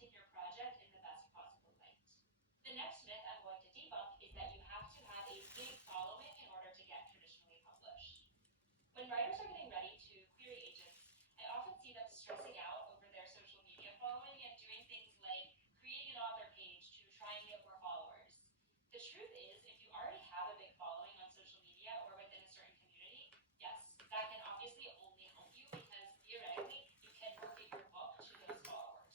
presenting your project in the best possible light. The next myth I'm going to debunk is that you have to have a big following in order to get traditionally published. When writers are getting ready to query agents, I often see them stressing out over their social media following and doing things like creating an author page to try and get more followers. The truth is, if you already have a big following on social media or within a certain community, yes, that can obviously only help you because theoretically you can market your book to those followers.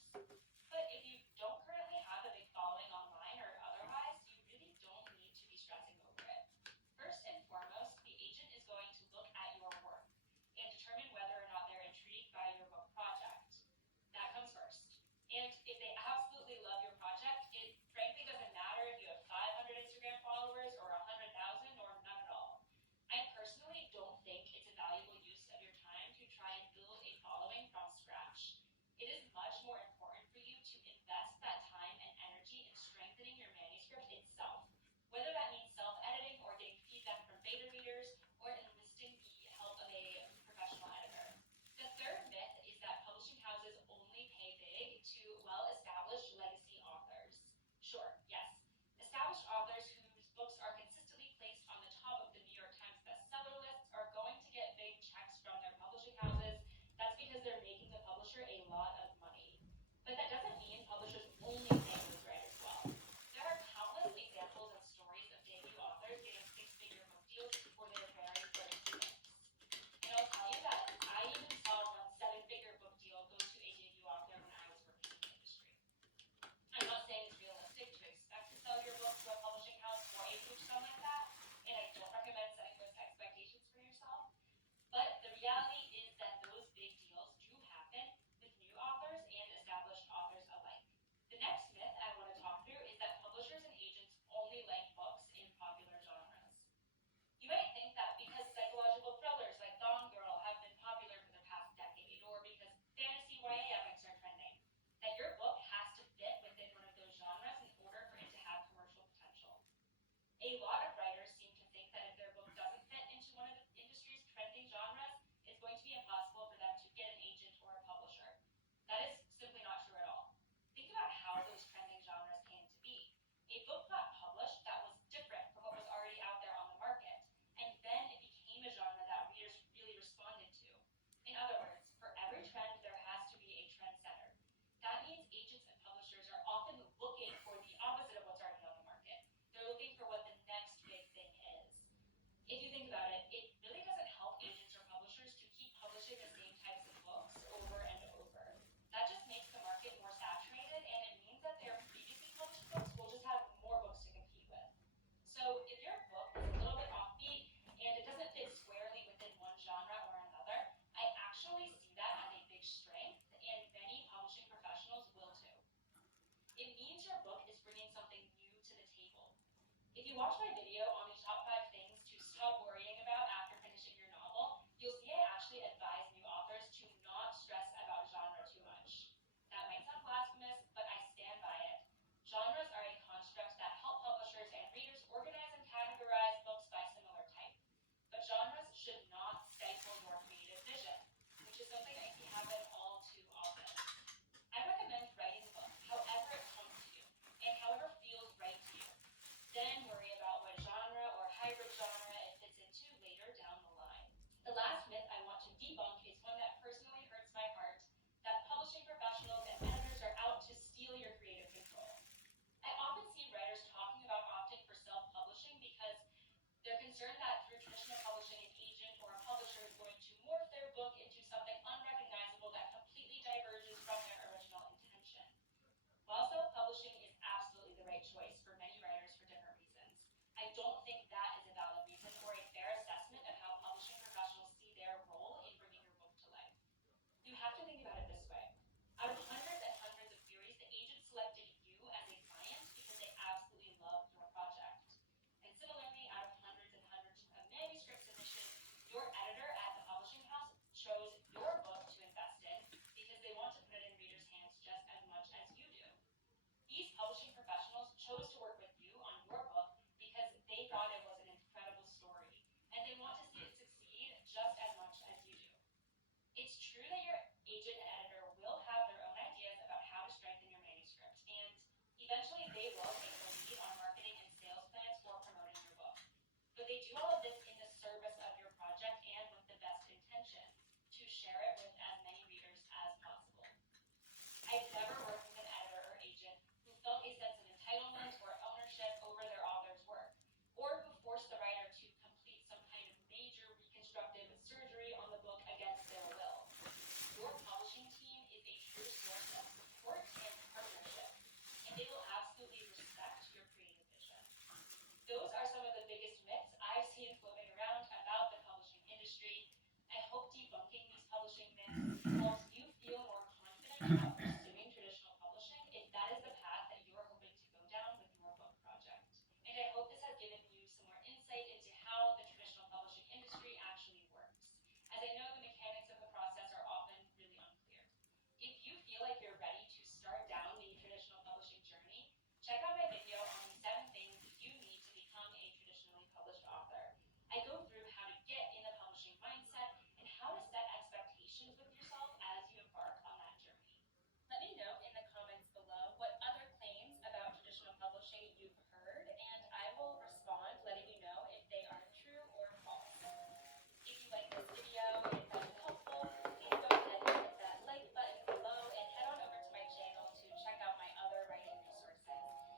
But if you don't currently have a big following online or otherwise, you really don't need to be stressing over it. First and foremost, the agent is going to look at your work and determine whether or not they're intrigued by your book project. That comes first. And if they absolutely love your project, it frankly doesn't matter if you have 500 Instagram followers or 100,000 or none at all. I personally don't think it's a valuable use of your time to try and build a following from scratch. It is much more important for you to invest that time and energy in strengthening your manuscript itself, whether that means self-editing or getting feedback from beta readers or enlisting the help of a professional editor. The third myth is that publishing houses only pay big to well-established legacy authors. Sure, yes, established authors whose books are consistently placed on the top of the New York Times bestseller lists are going to get big checks from their publishing houses. That's because they're making the publisher a lot of money. But that doesn't mean publishers only pay those writers well. There are countless examples and stories of debut authors getting six-figure book deals for their very first books. And I'll tell you that I even saw one seven-figure book deal go to a debut author when I was working in the industry. I'm not saying it's realistic to expect to sell your book to a publishing house or a huge sum like that, and I don't recommend setting those expectations for yourself. But the reality is that those big deals do happen with new authors and established authors alike. The next myth I want to talk through is that publishers and agents only like books in popular genres. You might think that because psychological thrillers like Gone Girl have been popular for the past decade, or because fantasy YA epics are trending, that your book has to fit within one of those genres in order for it to have commercial potential. A lot of writers seem to think that if their book doesn't fit into one of the industry's trending genres, it's going to be impossible for them to get an agent or a publisher. That is simply not true at all. Think about how those trending genres came to be. A book got published that was different from what was already out there on the market, and then it became a genre that readers really responded to. In other words, for every trend, there has to be a trendsetter. That means agents and publishers are often looking for the opposite of what's already on the market. They're looking for what the next big thing is. If you think about it, it really doesn't help agents or publishers to keep publishing the same types of books over and over. That just makes the market more saturated, and it means that their previously published books will just have more books to compete with. So if your book is a little bit offbeat and it doesn't fit squarely within one genre or another, I actually see that as a big strength, and many publishing professionals will too. It means your book is bringing something new to the table. If you watch my video on the top 5 things to stop worrying about after finishing your novel, you'll see I actually advise new authors to not stress about genre too much. That might sound blasphemous, but I stand by it. Genres are a construct that help publishers and readers organize and categorize books by similar type. But genres should not stifle your creative vision, which is something I see happen all too often. I recommend writing the book however it comes to you and however feels right to you. Then worry about what genre they will take the lead on marketing and sales plans for promoting your book. But they do all of this in the service of your project and with the best intention, to share it with as many readers as possible. I've never worked with an editor or agent who felt a sense of entitlement or ownership over their author's work, or who forced the writer to complete some kind of major reconstructive surgery on the book against their will. Your publishing team is a true source of support and partnership, and they will absolutely respect your creative vision. Those are some of the biggest myths I've seen floating around about the publishing industry. I hope debunking these publishing myths helps you feel more confident about pursuing traditional publishing if that is the path that you're hoping to go down with your book project. And I hope this has given you some more insight into how the traditional publishing industry actually works, as I know the mechanics of the process are often really unclear. If you feel like you're ready to start down the traditional publishing journey, check out my video on the 7 things you need to become a traditionally published author. I go through how to get in the publishing mindset and how to set expectations with yourself as you embark on that journey. Let me know in the comments below what other claims about traditional publishing you've heard, and I will respond letting you know if they are true or false. If you like this video and found it helpful, please go ahead and hit that like button below and head on over to my channel to check out my other writing resources.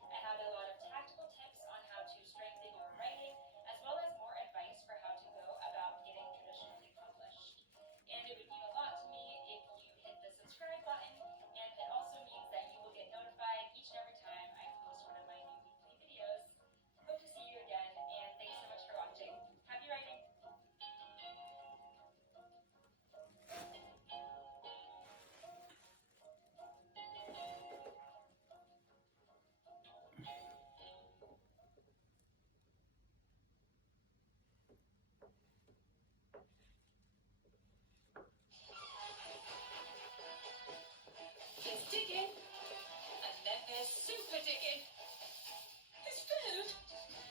I have a lot of tactical tips on how to strengthen your writing, as well as more advice for how to go about getting traditionally published. And it would mean a lot to me if you hit the subscribe button, and it also means that you will get notified each and every time I post one of my new weekly videos. Hope to see you again, and thanks so much for watching. Happy writing! There's digging, and then there's super digging. There's food,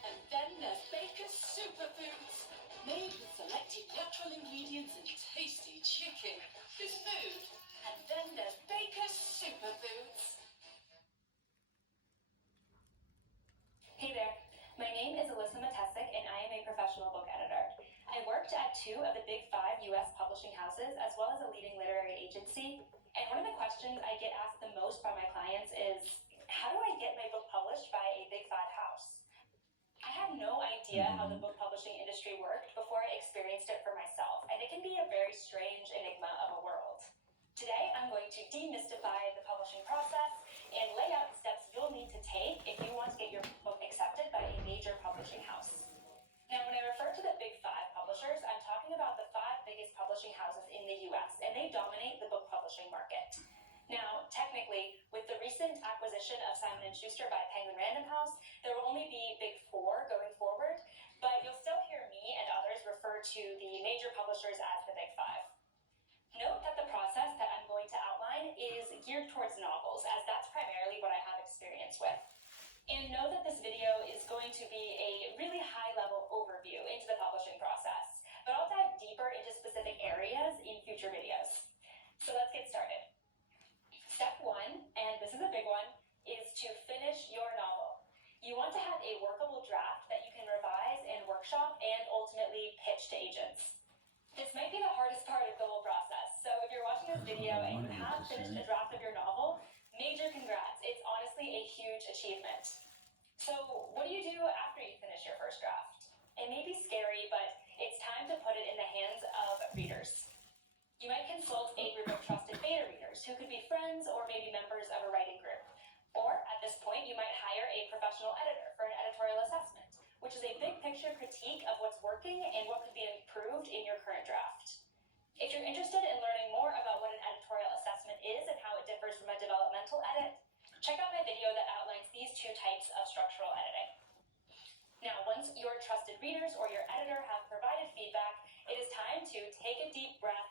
and then there's Baker's Superfoods. Made with selected natural ingredients and tasty chicken. There's food, and then there's Baker's Superfoods. Hey there, my name is Costic, and I am a professional book editor. I worked at 2 of the big 5 U.S. publishing houses, as well as a leading literary agency. And one of the questions I get asked the most by my clients is, how do I get my book published by a big 5 house? I had no idea how the book publishing industry worked before I experienced it for myself, and it can be a very strange enigma of a world. Today, I'm going to demystify the publishing process and lay out the steps you'll need to take if you want to get your book accepted by a major publishing house. Now, when I refer to the big 5 publishers, I'm talking about the 5 biggest publishing houses in the US, and they dominate the book publishing market. Now, technically, with the recent acquisition of Simon & Schuster by Penguin Random House, there will only be big 4 going forward, but you'll still hear me and others refer to the major publishers as the big 5. Note that the process that I'm going to outline is geared towards novels, as that's primarily what I have experience with. And know that this video is going to be a really high-level overview into the publishing process, but I'll dive deeper into specific areas in future videos. So let's get started. Step 1, and this is a big one, is to finish your novel. You want to have a workable draft that you can revise and workshop and ultimately pitch to agents. This might be the hardest part of the whole process, so if you're watching this video and you have finished a draft of your novel, major congrats. It's honestly a huge achievement. So what do you do after you finish your first draft? It may be scary, but it's time to put it in the hands of readers. You might consult a group of trusted beta readers who could be friends or maybe members of a writing group. Or at this point, you might hire a professional editor for an editorial assessment, which is a big picture critique of what's working and what could be improved in your current draft. If you're interested in learning more about what an editorial assessment is and how it differs from a developmental edit, check out my video that outlines these 2 types of structural editing. Now, once your trusted readers or your editor have provided feedback, it is time to take a deep breath,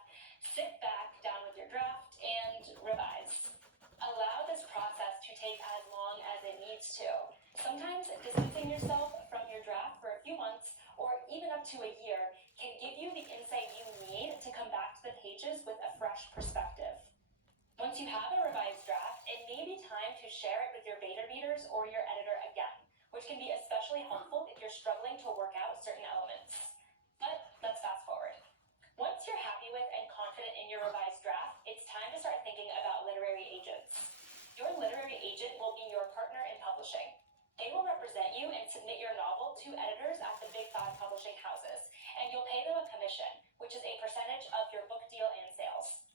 sit back down with your draft, and revise. Allow this process to take as long as it needs to. Sometimes distancing yourself from your draft for a few months or even up to a year can give you the insight you need to come back to the pages with a fresh perspective. Once you have a revised draft, it may be time to share it with your beta readers or your editor again, which can be especially helpful if you're struggling to work out certain elements. But let's fast forward. Once you're happy with and confident in your revised draft, it's time to start thinking about literary agents. Your literary agent will be your partner in publishing. They will represent you and submit your novel to editors at the Big Five publishing houses, and you'll pay them a commission, which is a percentage of your book deal and sales.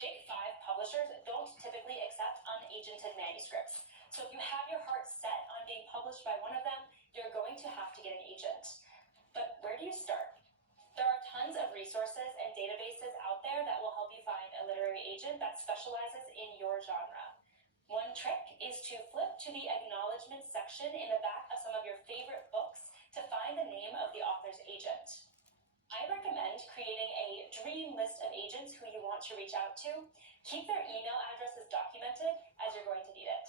Big Five publishers don't typically accept unagented manuscripts, so if you have your heart set on being published by one of them, you're going to have to get an agent. But where do you start? There are tons of resources and databases out there that will help you find a literary agent that specializes in your genre. One trick is to flip to the acknowledgments section in the back of some of your favorite books to find the name of the author's agent. I recommend creating a dream list of agents who you want to reach out to. Keep their email addresses documented as you're going to need it.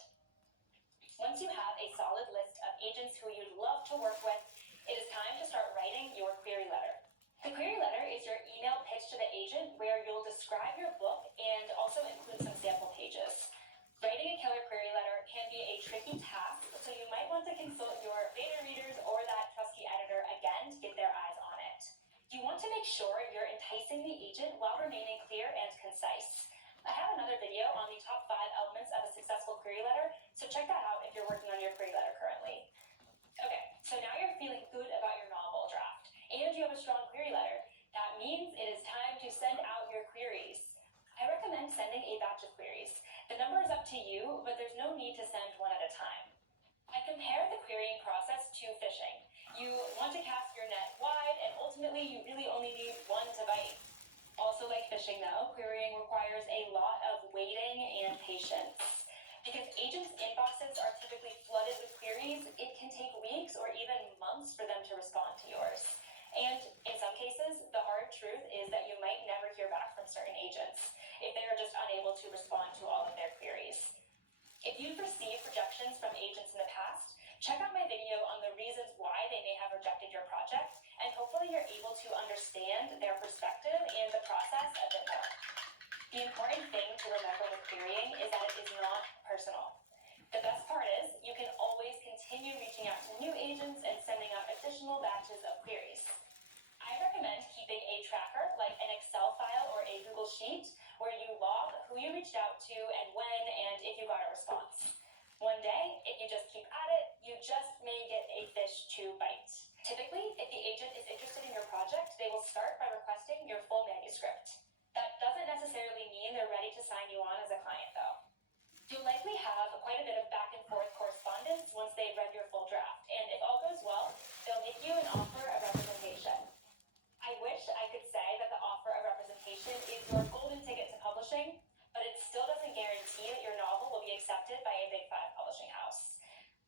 Once you have a solid list of agents who you'd love to work with, it is time to start writing your query letter. The query letter is your email pitch to the agent where you'll describe your book and also include some sample pages. Writing a killer query letter can be a tricky task, so you might want to consult your beta readers or that trusty editor again to get their eyes on it. You want to make sure you're enticing the agent while remaining clear and concise. I have another video on the top 5 elements of a successful query letter, so check that out if you're working on your query letter currently. Okay, so now you're feeling good about your novel draft, and you have a strong query letter. That means it is time to send out your queries. I recommend sending a batch of queries. The number is up to you, but there's no need to send one at a time. I compare the querying process to fishing. You want to cast your net wide, and ultimately you really only need one to bite. Also, like fishing though, querying requires a lot of waiting and patience. Because agents' inboxes are typically flooded with queries, it can take weeks or even months for them to respond to yours. And in some cases, the hard truth is that you might never hear back from certain agents if they are just unable to respond to all of their queries. If you've received rejections from agents in the past, check out my video on the reasons why they may have rejected your project, and hopefully you're able to understand their perspective and the process a bit more. The important thing to remember with querying is that it is not personal. The best part is you can always continue reaching out to new agents and sending out additional batches of queries. I recommend keeping a tracker like an Excel file or a Google Sheet where you log who you reached out to and when and if you got a response. One day, if you just keep at it, you just may get a fish to bite. Typically, if the agent is interested in your project, they will start by requesting your full manuscript. That doesn't necessarily mean they're ready to sign you on as a client, though. You'll likely have quite a bit of back and forth correspondence once they've read your full draft, and if all goes well, they'll make you an offer of representation. I wish I could say that the offer of representation is your golden ticket to publishing, but it still doesn't guarantee that your novel will be accepted by a Big Five publishing house.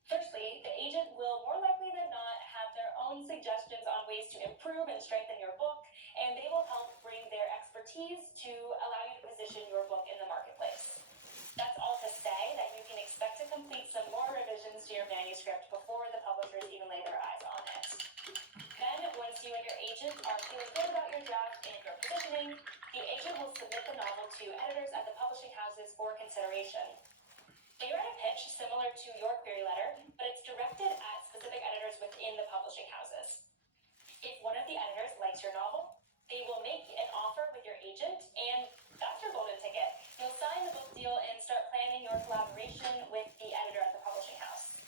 Firstly, the agent will more likely than not have their own suggestions on ways to improve and strengthen your book, and they will help bring their expertise to allow you to position your book in the marketplace. That's all to say that you can expect to complete some more revisions to your manuscript before the publishers even lay their eyes on it. Then, once you and your agent are feeling good about your draft and your positioning, the agent will submit the novel to editors at the publishing houses for consideration. They write a pitch similar to your query letter, but it's directed at specific editors within the publishing houses. If one of the editors likes your novel, they will make an offer with your agent, and that's your golden ticket. You'll sign the book deal and start planning your collaboration with the editor at the publishing house.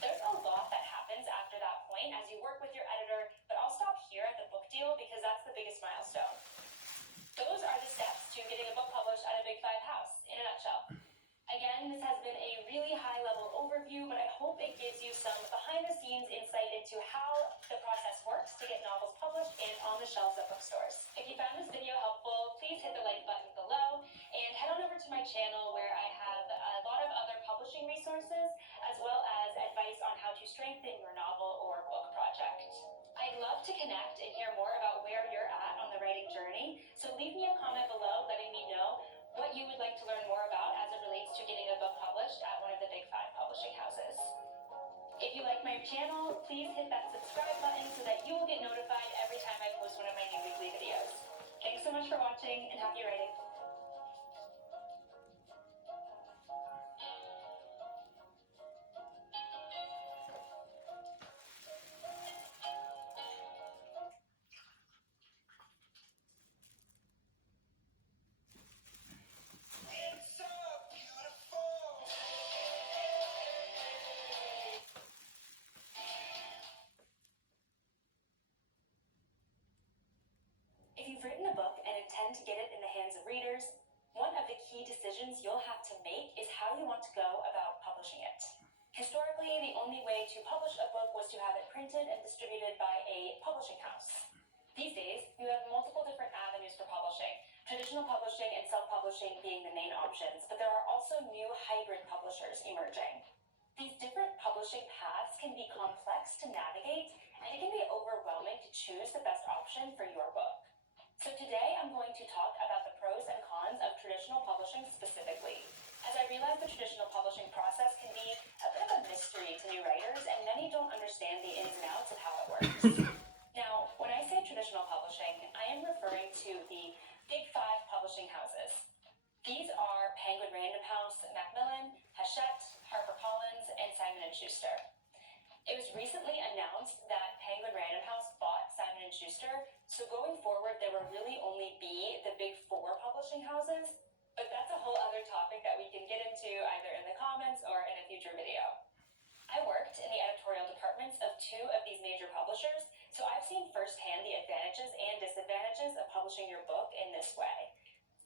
There's a lot that happens after that point as you work with your editor, but I'll stop here at the book deal because that's the biggest milestone. Those are the steps to getting a book published at a Big Five house, in a nutshell. Again, this has been a really high-level overview, but I hope it gives you some behind-the-scenes insight into how the process works to get novels published and on the shelves at bookstores. If you found this video helpful, please hit the like button below and head on over to my channel where I have a lot of other publishing resources as well as advice on how to strengthen your novel or book project. I'd love to connect and hear more about where you're at on the writing journey, so leave me a comment below letting me know what you would like to learn more about as it relates to getting a book published at one of the Big Five publishing houses. If you like my channel, please hit that subscribe button so that you will get notified every time I post one of my new weekly videos. Thanks so much for watching and happy writing. decisions you'll have to make is how you want to go about publishing it. Historically, the only way to publish a book was to have it printed and distributed by a publishing house. These days, you have multiple different avenues for publishing, traditional publishing and self-publishing being the main options, but there are also new hybrid publishers emerging. These different publishing paths can be complex to navigate, and it can be overwhelming to choose the best option for your book. So today, I'm going to talk about the pros and cons of traditional publishing specifically, as I realize the traditional publishing process can be a bit of a mystery to new writers, and many don't understand the ins and outs of how it works. Now, when I say traditional publishing, I am referring to the big five publishing houses. These are Penguin Random House, Macmillan, Hachette, HarperCollins, and Simon & Schuster. It was recently announced that Penguin Random House bought Simon & Schuster, so going forward there will really only be the big four publishing houses, but that's a whole other topic that we can get into either in the comments or in a future video. I worked in the editorial departments of two of these major publishers, so I've seen firsthand the advantages and disadvantages of publishing your book in this way.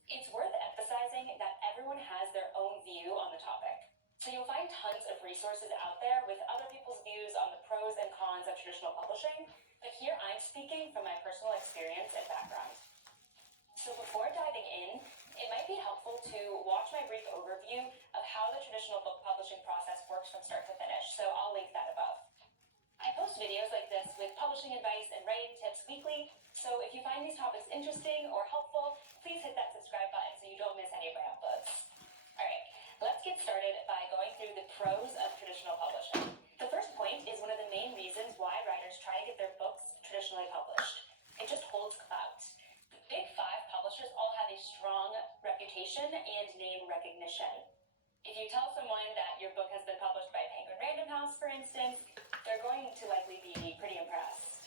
It's worth emphasizing that everyone has their own view on the topic. So you'll find tons of resources out there with other people's views on the pros and cons of traditional publishing, but here I'm speaking from my personal experience and background. So before diving in, it might be helpful to watch my brief overview of how the traditional book publishing process works from start to finish, so I'll link that above. I post videos like this with publishing advice and writing tips weekly, so if you find these topics interesting or helpful, please hit that subscribe button so you don't miss any of my uploads. Alright, let's get started by going through the pros of traditional publishing. The first point is one of the main reasons why writers try to get their books traditionally published. It just holds clout. The big five publishers all have a strong reputation and name recognition. If you tell someone that your book has been published by Penguin Random House, for instance, they're going to likely be pretty impressed.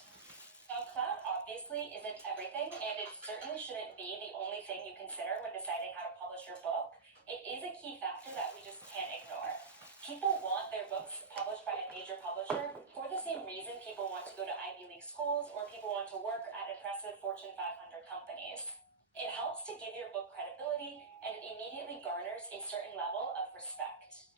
Now, clout obviously isn't everything, and it certainly shouldn't be the only thing you consider when deciding how to publish your book. It is a key factor that we just can't ignore. People want their books published by a major publisher for the same reason people want to go to Ivy League schools or people want to work at impressive Fortune 500 companies. It helps to give your book credibility, and it immediately garners a certain level of respect.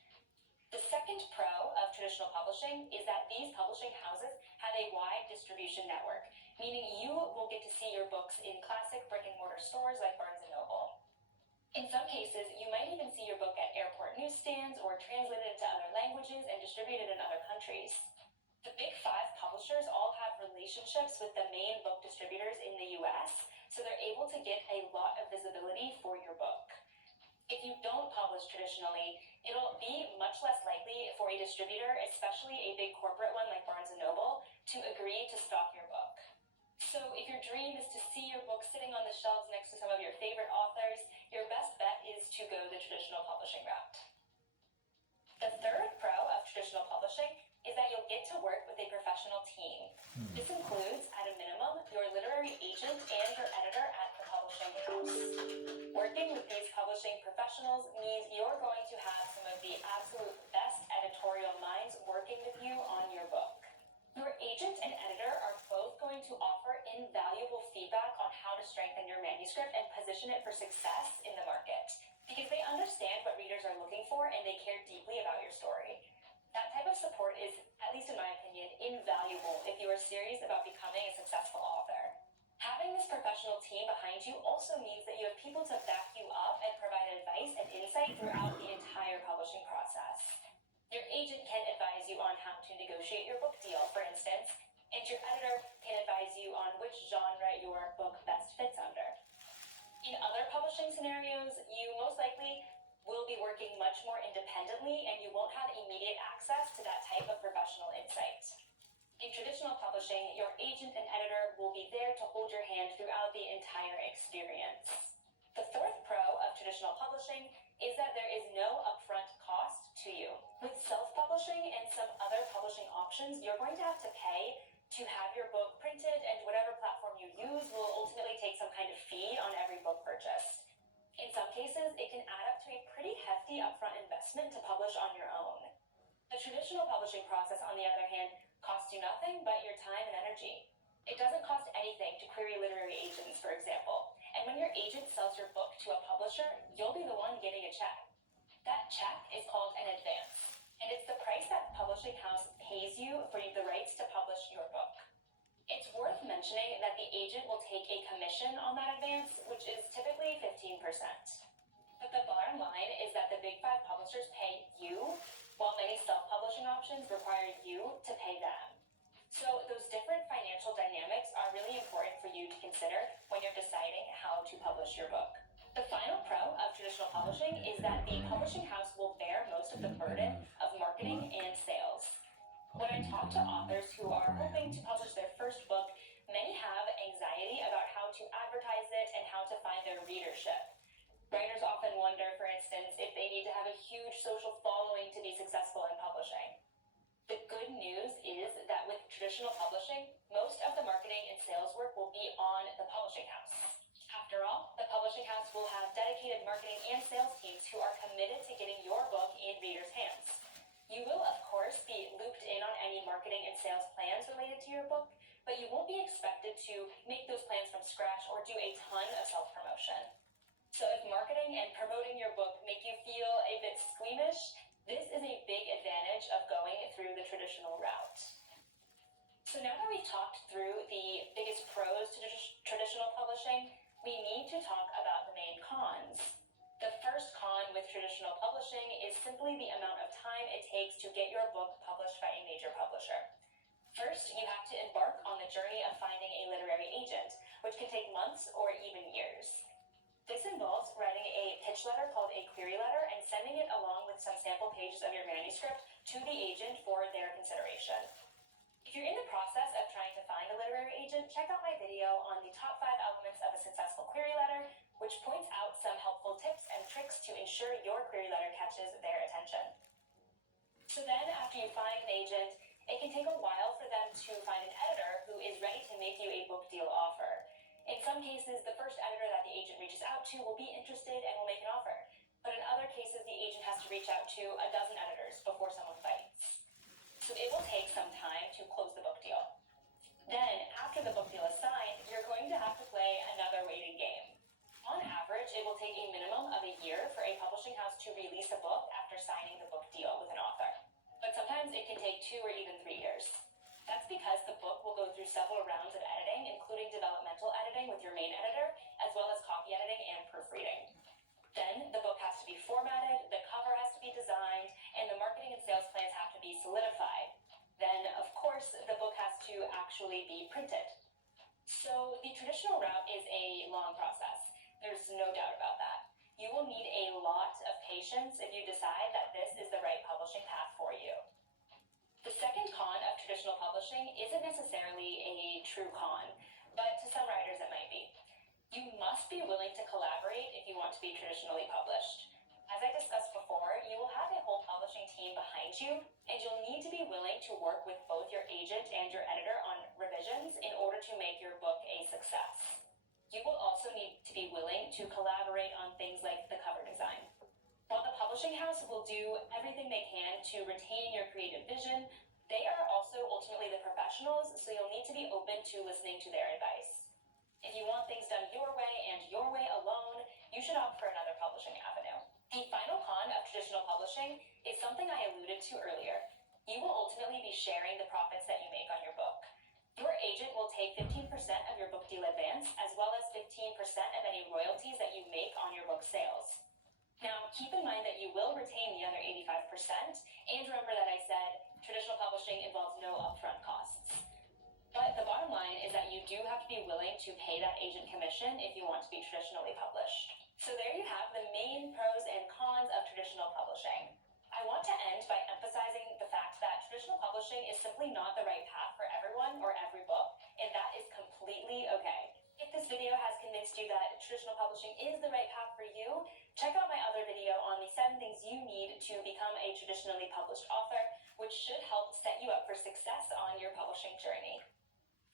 The second pro of traditional publishing is that these publishing houses have a wide distribution network, meaning you will get to see your books in classic brick-and-mortar stores like Barnes & Noble. In some cases, you might even see your book at airport newsstands or translated into other languages and distributed in other countries. The big five publishers all have relationships with the main book distributors in the US, so they're able to get a lot of visibility for your book. If you don't publish traditionally, it'll be much less likely for a distributor, especially a big corporate one like Barnes & Noble, to agree to stock your book. So if your dream is to see your book sitting on the shelves next to some of your favorite authors, your best bet is to go the traditional publishing route. The third pro of traditional publishing is that you'll get to work with a professional team. This includes, at a minimum, your literary agent and your editor at the publishing house. Working with these publishing professionals means you're going to have some of the absolute best editorial minds working with you on your book. Your agent and editor are both going to offer invaluable feedback on how to strengthen your manuscript and position it for success in the market, because they understand what readers are looking for and they care deeply about your story. That type of support is, at least in my opinion, invaluable if you are serious about becoming a successful author. Having this professional team behind you also means that you have people to back you up and provide advice and insight throughout the entire publishing process. Your agent can advise you on how to negotiate your book deal, for instance, and your editor can advise you on which genre your book best fits under. In other publishing scenarios, you most likely will be working much more independently and you won't have immediate access to that type of professional insight. In traditional publishing, your agent and editor will be there to hold your hand throughout the entire experience. The fourth pro of traditional publishing is that there is no upfront cost to you. With self-publishing and some other publishing options, you're going to have to pay to have your book printed, and whatever platform you use will ultimately take some kind of fee on every book purchased. In some cases, it can add up to a pretty hefty upfront investment to publish on your own. The traditional publishing process, on the other hand, costs you nothing but your time and energy. It doesn't cost anything to query literary agents, for example, And when your agent sells your book to a publisher, you'll be the one getting a check. That check is called an advance, and it's the price that publishing house pays you for the rights to publish your book. It's worth mentioning that the agent will take a commission on that advance, which is typically 15%. But the bottom line is that the big five publishers pay you, while many self-publishing options require you to pay them. So those different financial dynamics are really important for you to consider when you're deciding how to publish your book. The final pro of traditional publishing is that the publishing house will bear most of the burden of marketing and sales. When I talk to authors who are hoping to publish their first book, many have anxiety about how to advertise it and how to find their readership. Writers often wonder, for instance, if they need to have a huge social following to be successful in publishing. The good news is that with traditional publishing, most of the marketing and sales work will be on the publishing house. After all, the publishing house will have dedicated marketing and sales teams who are committed to getting your book in readers' hands. You will, of course, be looped in on any marketing and sales plans related to your book, but you won't be expected to make those plans from scratch or do a ton of self-promotion. So if marketing and promoting your book make you feel a bit squeamish, this is a big advantage of going through the traditional route. So now that we've talked through the biggest pros to traditional publishing, we need to talk about the main cons. The first con with traditional publishing is simply the amount of time it takes to get your book published by a major publisher. First, you have to embark on the journey of finding a literary agent, which can take months or even years. This involves writing a pitch letter called a query letter and sending it along with some sample pages of your manuscript to the agent for their consideration. If you're in the process of trying to find a literary agent, check out my video on the top 5 elements of a successful query letter, which points out some helpful tips and tricks to ensure your query letter catches their attention. So then, after you find an agent, it can take a while for them to find an editor who is ready to make you a book deal offer. In some cases, the first editor that the agent reaches out to will be interested and will make an offer. But in other cases, the agent has to reach out to a dozen editors before someone bites. So it will take some time to close the book deal. Then, after the book deal is signed, you're going to have to play another waiting game. On average, it will take a minimum of a year for a publishing house to release a book after signing the book deal with an author. But sometimes it can take 2 or even 3 years. That's because the book will go through several rounds of editing, including developmental editing with your main editor, as well as copy editing and proofreading. Then the book has to be formatted, the cover has to be designed, and the marketing and sales plans have to be solidified. Then, of course, the book has to actually be printed. So the traditional route is a long process. There's no doubt about that. You will need a lot of patience if you decide that this is the right publishing path for you. The second con of traditional publishing isn't necessarily a true con, but to some writers it might be. You must be willing to collaborate if you want to be traditionally published. As I discussed before, you will have a whole publishing team behind you, and you'll need to be willing to work with both your agent and your editor on revisions in order to make your book a success. You will also need to be willing to collaborate on things like the cover design. While the publishing house will do everything they can to retain your creative vision, they are also ultimately the professionals, so you'll need to be open to listening to their advice. If you want things done your way and your way alone, you should opt for another publishing avenue. The final con of traditional publishing is something I alluded to earlier. You will ultimately be sharing the profits that you make on your book. Your agent will take 15% of your book deal advance, as well as 15% of any royalties that you make on your book sales. Now, keep in mind that you will retain the other 85%, and remember that I said traditional publishing involves no upfront costs. But the bottom line is that you do have to be willing to pay that agent commission if you want to be traditionally published. So there you have the main pros and cons of traditional publishing. I want to end by emphasizing the fact that traditional publishing is simply not the right path for everyone or every book, and that is completely okay. If this video has convinced you that traditional publishing is the right path for you, check out my other video on the 7 things you need to become a traditionally published author, which should help set you up for success on your publishing journey.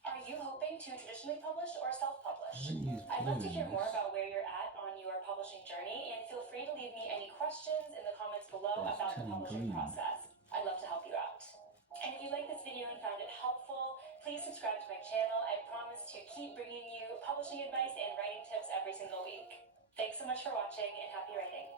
Are you hoping to traditionally publish or self-publish? I'd love to hear more about where you're at on your publishing journey, and feel free to leave me any questions in the comments below about the publishing process. I'd love to help you out. And if you like this video and found it helpful, please subscribe to my channel. I promise to keep bringing you publishing advice and writing tips every every single week. Thanks so much for watching and happy writing.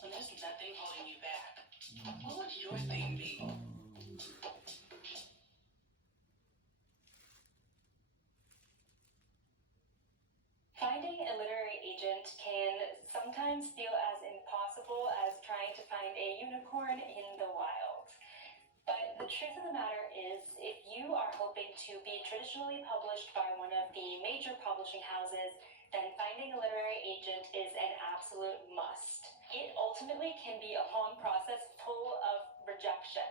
Well, there's nothing holding you back. What would your theme be? Finding a literary agent can sometimes feel as impossible as trying to find a unicorn in the wild. But the truth of the matter is, if you are hoping to be traditionally published by one of the major publishing houses, then finding a literary agent is an absolute must. It ultimately can be a long process full of rejection.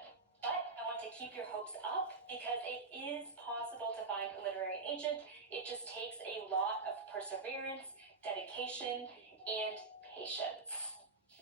But I want to keep your hopes up because it is possible to find a literary agent. It just takes a lot of perseverance, dedication, and patience.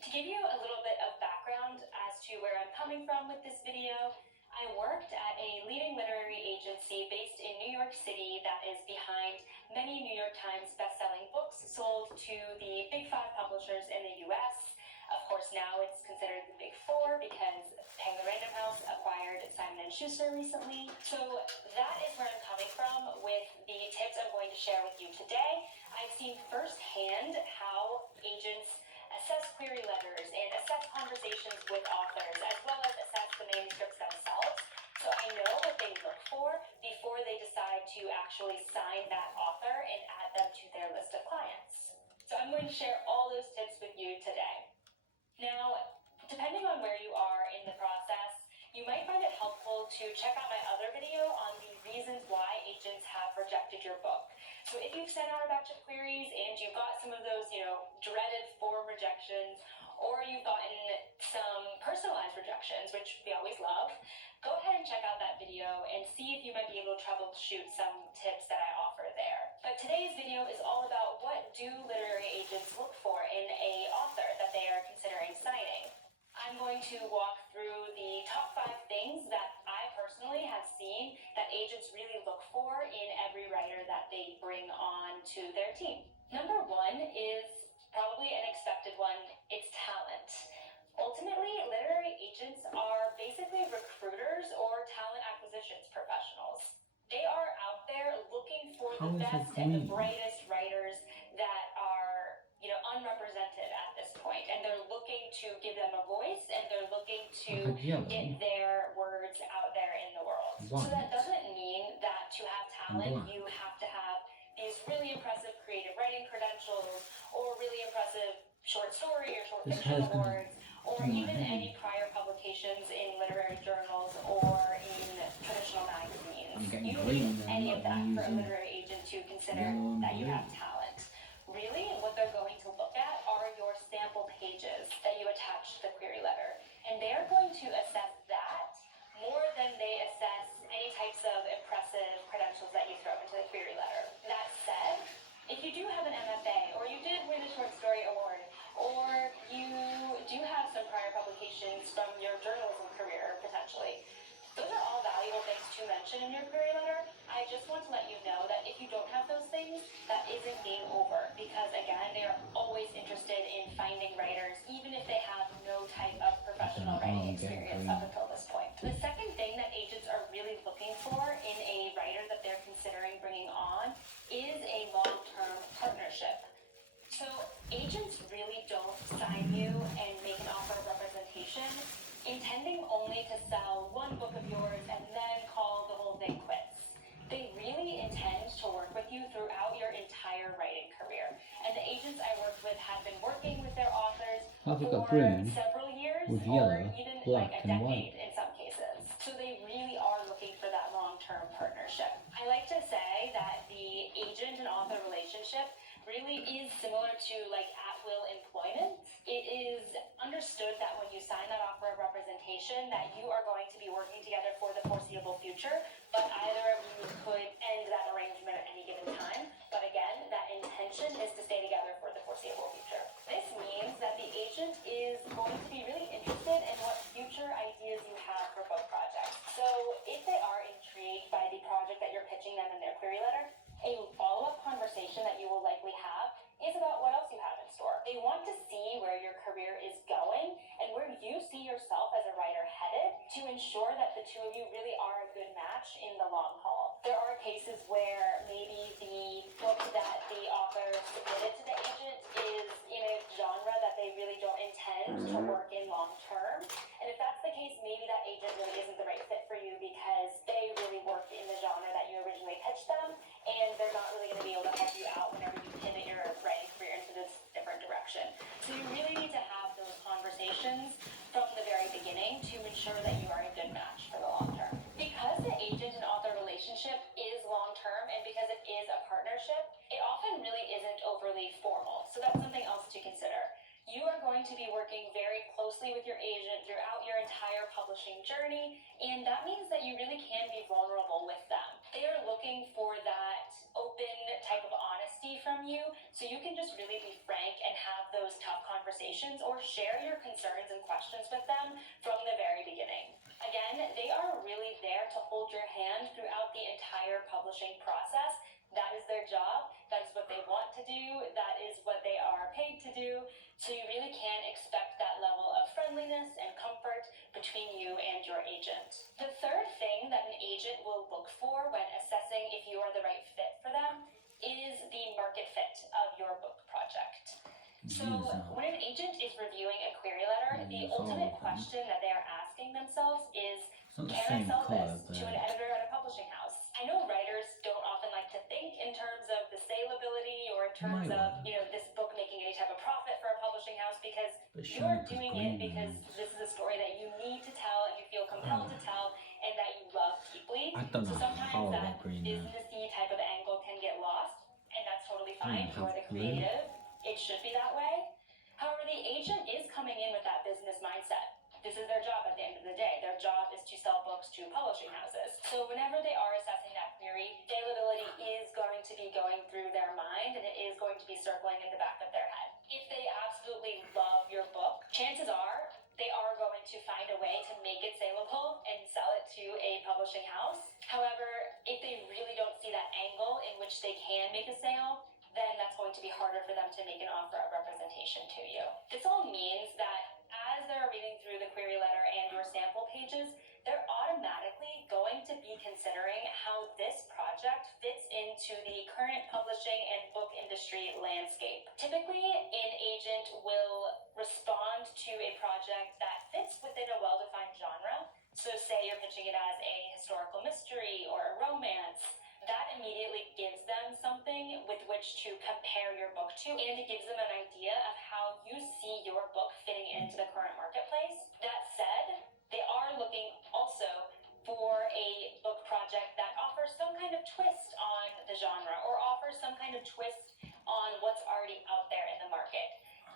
To give you a little bit of background as to where I'm coming from with this video, I worked at a leading literary agency based in New York City that is behind many New York Times bestselling books sold to the big 5 publishers in the US. Of course, now it's considered the big 4 because Penguin Random House acquired Simon & Schuster recently. So that is where I'm coming from with the tips I'm going to share with you today. I've seen firsthand how agents assess query letters and assess conversations with authors, as well as assess the manuscripts themselves. So I know what they look for before they decide to actually sign that author and add them to their list of clients. So I'm going to share all those tips with you today. Now, depending on where you are in the process, you might find it helpful to check out my other video on the reasons why agents have rejected your book. So if you've sent out a batch of queries and you've got some of those, dreaded form rejections, or you've gotten some personalized rejections, which we always love, go ahead and check out that video and see if you might be able to troubleshoot some tips that I offer there. But today's video is all about what do literary agents look for in an author that they are considering signing. I'm going to walk through the top 5 things that I personally have seen that agents really look for in every writer that they bring on to their team. Number 1 is probably an expected one. It's talent. Ultimately, literary agents are basically recruiters or talent acquisitions professionals. They are out there looking for the best and the brightest writers that are, unrepresented at this point. And they're looking to give them a voice, and they're looking to get their words out there in the world. So that doesn't mean that to have talent, you have to have these really impressive creative writing credentials, or really impressive short story or short fiction awards, or even any prior publications in literary journals or in traditional magazines. You don't need any of that for a literary agent to consider that you have talent. Really, what they're going to look at are your sample pages that you attach to the query letter. And they're going to assess that more than they assess any types of impressive credentials that you throw into the query letter. That said, if you do have an MFA, or you did win a short story award, or you do have some prior publications from your journalism career, potentially, those are all valuable things to mention in your query letter. I just want to let you know that if you don't have those things, that isn't game over, because again, they are always interested in finding writers, even if they have no type of professional writing experience up until this point. The second thing that agents are really looking for in a writer that they're considering bringing on is a long-term partnership. So agents really don't sign you and make an offer of representation intending only to sell one book of yours and then call the whole thing quits. They really intend to work with you throughout your entire writing career. And the agents I work with have been working with their authors for several years, or even like a decade in some cases. So they really are looking for that long-term partnership. I like to say that the agent and author relationship really is similar to like at-will employment. It is understood that when you sign that offer of representation that you are going to be working together for the foreseeable future, but either of you could end that arrangement at any given time. But again, that intention is to stay together for the foreseeable future. This means that the agent is going to be really interested in what future ideas you have for book projects. So if they are intrigued by the project that you're pitching them in their query letter, a follow-up conversation that see yourself as a writer headed to ensure that the two of you really are a good match in the long haul. There are cases where maybe the book that the author submitted to the agent is in a genre that they really don't intend to work in long term. And if that's the case, maybe that agent really isn't the right fit for you because they really worked in the genre that you originally pitched them, and they're not really going to be able to help you out whenever you pivot your writing career into this different direction. So you really need to have those conversations from the very beginning to ensure that you are a good match for the long term. Because the agent and author relationship is long term and because it is a partnership, it often really isn't overly formal. So that's something else to consider. You are going to be working very closely with your agent throughout your entire publishing journey, and that means that you really can be vulnerable with them. They are looking for that open type of honesty from you, so you can just really be frank and have those tough conversations or share your concerns and questions with them from the very beginning. Again, they are really there to hold your hand throughout the entire publishing process. That is their job. That is what they want to do. That is what they are paid to do. So you really can expect that level of friendliness and comfort between you and your agent. The third thing that an agent will look for when assessing if you are the right fit for them is the market fit of your book project. So when an agent is reviewing a query letter, the ultimate question that they are asking themselves is, can I sell this to an editor at a publishing house? I know writers don't often like to think in terms of the saleability or in terms of, this book making any type of profit for a publishing house because you're doing it because this is a story that you need to tell and you feel compelled to tell and that you love deeply. So sometimes that businessy type of angle can get lost, and that's totally fine. You're the creative. It should be that way. However, the agent is coming in with that business mindset. This is their job at the end of the day. Their job is to sell books to publishing houses. So whenever they are assessing that query, saleability is going to be going through their mind and it is going to be circling in the back of their head. If they absolutely love your book, chances are they are going to find a way to make it saleable and sell it to a publishing house. However, if they really don't see that angle in which they can make a sale, then that's going to be harder for them to make an offer of representation to you. This all means that as they're reading through the query letter and your sample pages, they're automatically going to be considering how this project fits into the current publishing and book industry landscape. Typically, an agent will respond to a project that fits within a well-defined genre. So say you're pitching it as a historical mystery or a romance. That immediately gives them something with which to compare your book to, and it gives them an idea of how you see your book fitting into the current marketplace. That said, they are looking also for a book project that offers some kind of twist on the genre or offers some kind of twist on what's already out there in the market.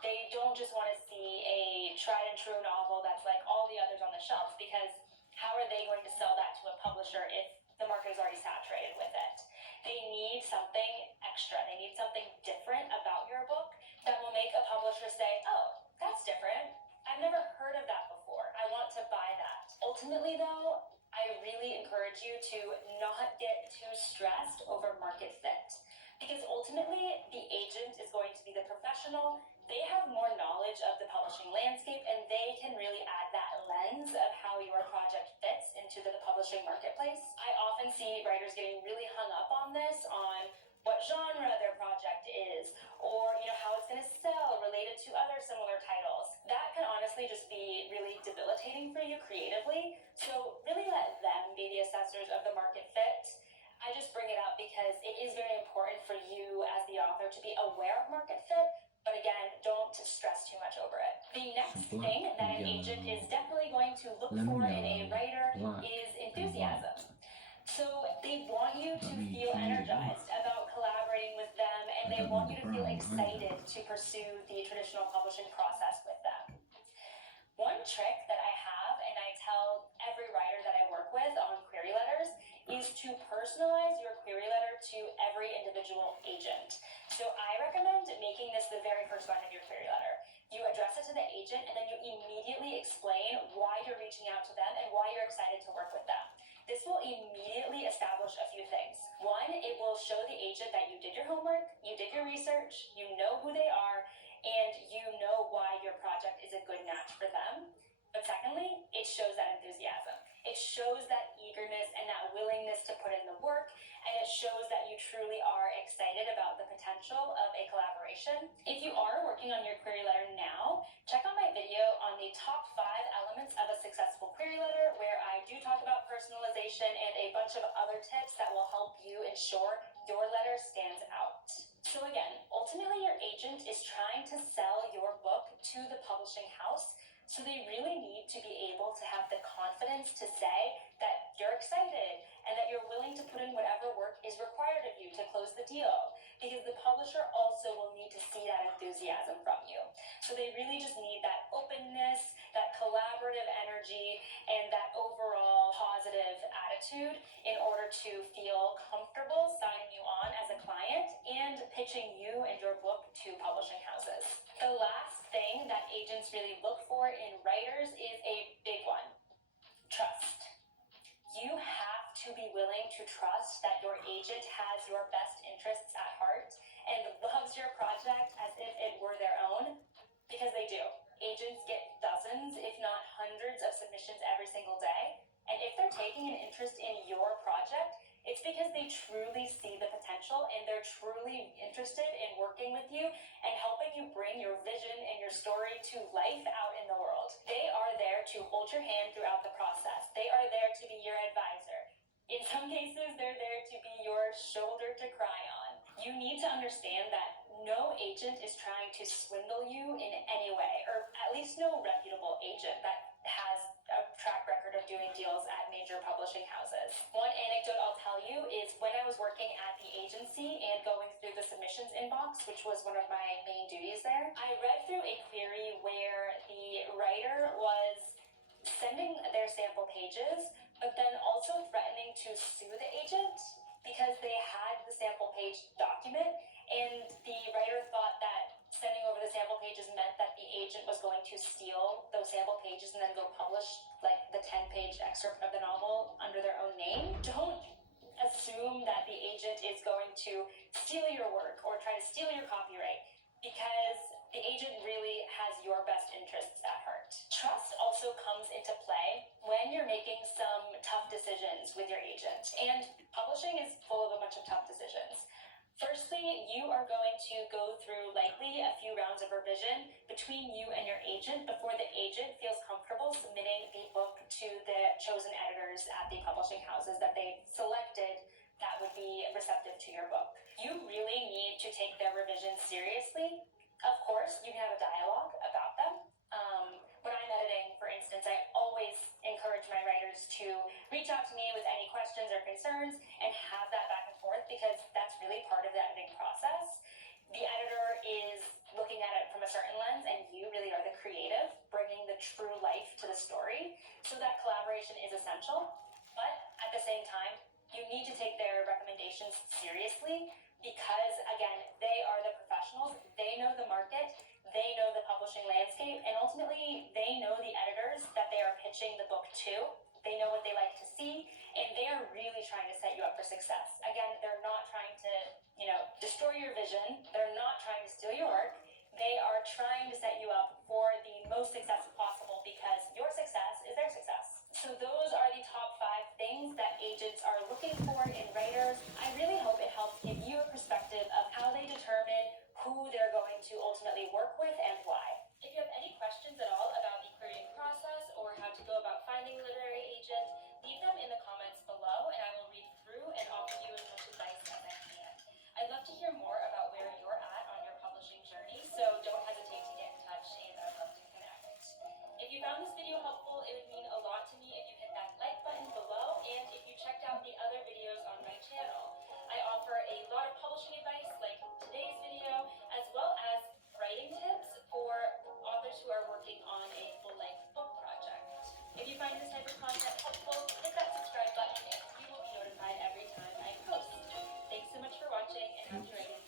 They don't just want to see a tried and true novel that's like all the others on the shelf, because how are they going to sell that to a publisher if the market is already saturated with it? They need something extra. They need something different about your book that will make a publisher say, oh, that's different. I've never heard of that before. I want to buy that. Ultimately, though, I really encourage you to not get too stressed over market fit, because ultimately the agent is going to be the professional. They have more knowledge of the publishing landscape, and they can really add that lens of how your project fits into the publishing marketplace. I often see writers getting really hung up on this, on what genre their project is, or how it's going to sell related to other similar titles. That can honestly just be really debilitating for you creatively. So really let them be the assessors of the market fit. I just bring it up because it is very important for you as the author to be aware of market fit. But again, don't stress too much over it. The next thing that an agent is definitely going to look for in a writer is enthusiasm. So they want you to feel energized about collaborating with them, and they want you to feel excited to pursue the traditional publishing process with them. One trick that I have, and I tell every writer that I work with on query letters, is to personalize your query letter to every individual agent. So I recommend making this the very first line of your query letter. You address it to the agent, and then you immediately explain why you're reaching out to them and why you're excited to work with them. This will immediately establish a few things. One, it will show the agent that you did your homework, you did your research, you know who they are, and you know why your project is a good match for them. But secondly, it shows that enthusiasm. It shows that eagerness and that willingness to put in the work, and it shows that you truly are excited about the potential of a collaboration. If you are working on your query letter now, check out my video on the top 5 elements of a successful query letter, where I do talk about personalization and a bunch of other tips that will help you ensure your letter stands out. So again, ultimately your agent is trying to sell your book to the publishing house, so they really need to be able to have the confidence to say that you're excited and that you're willing to put in whatever work is required of you to close the deal, because the publisher also will need to see that enthusiasm from you. So they really just need that openness, that collaborative energy, and that overall positive attitude in order to feel comfortable signing you on as a client and pitching you and your book to publishing houses. The last thing that agents really look for in writers is a big one: trust. You have to be willing to trust that your agent has your best interests at heart and loves your project as if it were their own, because they do. Agents get dozens, if not hundreds, of submissions every single day, and if they're taking an interest in your project, it's because they truly see the potential and they're truly interested in working with you and helping you bring your vision and your story to life out in the world. They are there to hold your hand throughout the process. They are there to be your advisor. In some cases, they're there to be your shoulder to cry on. You need to understand that no agent is trying to swindle you in any way, or at least no reputable agent that has a track record of doing deals at major publishing houses. One anecdote I'll tell you is when I was working at the agency and going through the submissions inbox, which was one of my main duties there, I read through a query where the writer was sending their sample pages, but then also threatening to sue the agent because they had the sample page document, and the writer thought that sending over the sample pages meant that the agent was going to steal those sample pages and then go publish like the 10-page excerpt of the novel under their own name. Don't assume that the agent is going to steal your work or try to steal your copyright, because the agent really has your best interests at heart. Trust also comes into play when you're making some tough decisions with your agent, and publishing is full of a bunch of tough decisions. Firstly, you are going to go through likely a few rounds of revision between you and your agent before the agent feels comfortable submitting the book to the chosen editors at the publishing houses that they selected that would be receptive to your book. You really need to take their revisions seriously. Of course, you can have a dialogue about them. When I'm editing, for instance, I always encourage my writers to reach out to me with any questions or concerns and have that back and forth, because that's really part of the editing process. The editor is looking at it from a certain lens, and you really are the creative, bringing the true life to the story. So that collaboration is essential. But at the same time, you need to take their recommendations seriously, because, again, they are the professionals. They know the market. They know the publishing landscape, and ultimately they know the editors that they are pitching the book to. They know what they like to see, and they are really trying to set you up for success. Again, they're not trying to, destroy your vision. They're not trying to steal your work. They are trying to set you up for the most success possible, because your success is their success. So those are the top 5 things that agents are looking for in writers. I really hope it helps give you a perspective of how they determine who they're going to ultimately work with and why. If you have any questions at all about the querying process or how to go about finding a literary agent, leave them in the comments below and I will read through and offer you as much advice as I can. I'd love to hear more about where you're at on your publishing journey, so don't hesitate to get in touch and I'd love to connect. If you found this video helpful, it would mean a lot to me if you hit that like button below and if you checked out the other videos on my channel. I offer a lot of publishing advice like today's video, as well as writing tips for authors who are working on a full-length book project. If you find this type of content helpful, hit that subscribe button and you will be notified every time I post. Thanks so much for watching and happy writing.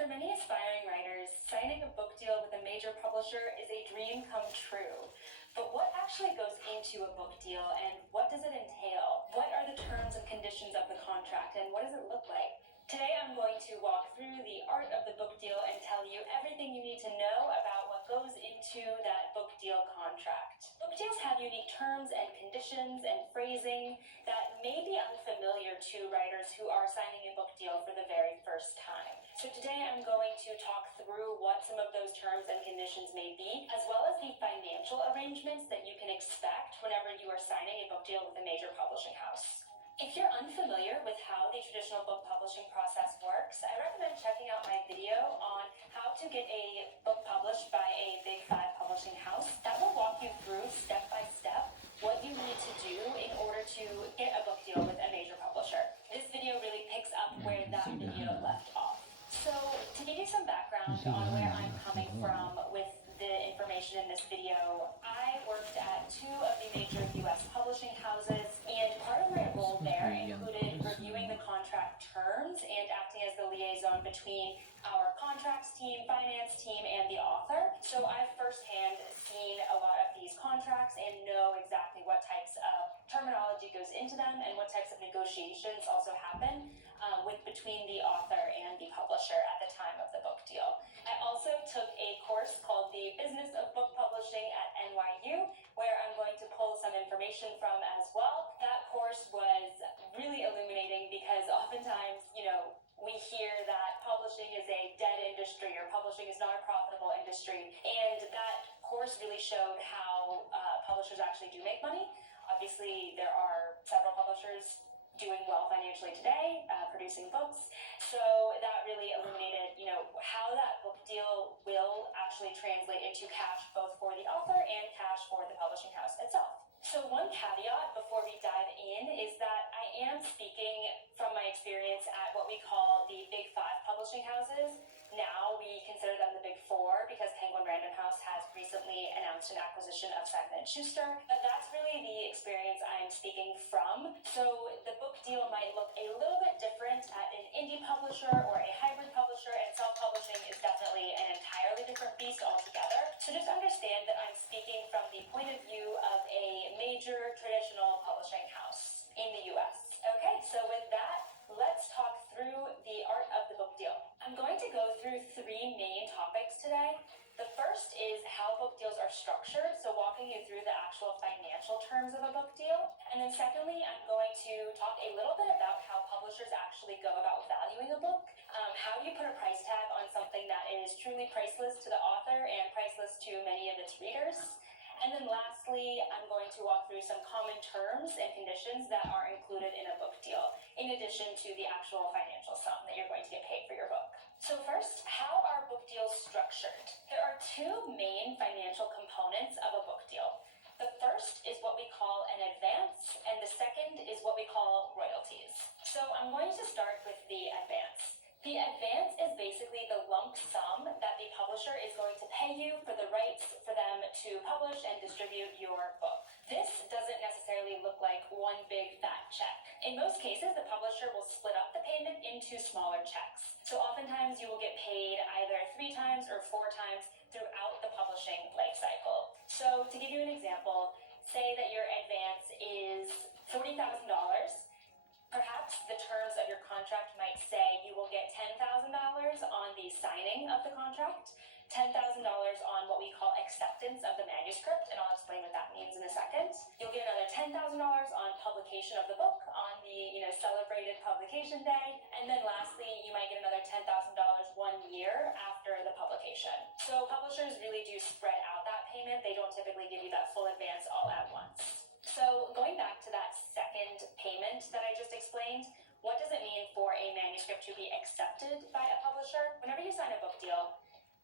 For many aspiring writers, signing a book deal with a major publisher is a dream come true. But what actually actually goes into a book deal, and what does it entail? What are the terms and conditions of the contract, and what does it look like? Today I'm going to walk through the art of the book deal and tell you everything you need to know about what goes into that book deal contract. Book deals have unique terms and conditions and phrasing that may be unfamiliar to writers who are signing a book deal for the very first time. So today I'm going to talk through what some of those terms and conditions may be, as well as the financial arrangements that you can expect whenever you are signing a book deal with a major publishing house. If you're unfamiliar with how the traditional book publishing process works, I recommend checking out my video on how to get a book published by a Big 5 publishing house. That will walk you through step by step what you need to do in order to get a book deal with a major publisher. This video really picks up where that video left off. So to give you some background on where I'm coming from with the information in this video, I worked at 2 of the major US publishing houses, and part of my role there included reviewing the contract terms and acting as the liaison between our contracts team, finance team, and the author. So I've firsthand seen a lot of these contracts and know exactly what types of terminology goes into them and what types of negotiations also happen between the author and the publisher at the time of the book deal. I also took a course called the Business of Book Publishing at NYU, where I'm going to pull some information from as well. That course was really illuminating because oftentimes, we hear that publishing is a dead industry or publishing is not a profitable industry, and that course really showed how publishers actually do make money. Obviously, there are several publishers doing well financially today, producing books. So that really illuminated, how that book deal will actually translate into cash both for the author and cash for the publishing house itself. So one caveat before we dive in is that I am speaking from my experience at what we call the Big 5 publishing houses. Now we consider them the Big 4 because Penguin Random House has recently announced an acquisition of Simon & Schuster, but that's really the experience I'm speaking from. So the book deal might look a little bit different at an indie publisher or a hybrid publisher, and self-publishing is definitely an entirely different beast altogether. So just understand that I'm speaking from the point of view of a major traditional publishing house in the US. Okay, so with that, let's talk through the art of the book deal. I'm going to go through 3 main topics today. The first is how book deals are structured, so walking you through the actual financial terms of a book deal. And then secondly, I'm going to talk a little bit about how publishers actually go about valuing a book. How do you put a price tag on something that is truly priceless to the author and priceless to many of its readers? And then lastly, I'm going to walk through some common terms and conditions that are included in a book deal, in addition to the actual financial sum that you're going to get paid for your book. So first, how are book deals structured? There are 2 main financial components of a book deal. The first is what we call an advance, and the second is what we call royalties. So I'm going to start with the advance. The advance is basically the lump sum that the publisher is going to pay you for the rights for them to publish and distribute your book. This doesn't necessarily look like one big fat check. In most cases, the publisher will split up the payment into smaller checks. So oftentimes you will get paid either 3 times or 4 times throughout the publishing life cycle. So to give you an example, say that your advance is $40,000. Perhaps the terms of your contract might say you will get $10,000 on the signing of the contract, $10,000 on what we call acceptance of the manuscript, and I'll explain what that means in a second. You'll get another $10,000 on publication of the book on the celebrated publication day, and then lastly, you might get another $10,000 1 year after the publication. So publishers really do spread out that payment. They don't typically give you that full advance all at once. So going back to that second payment that I just explained, what does it mean for a manuscript to be accepted by a publisher? Whenever you sign a book deal,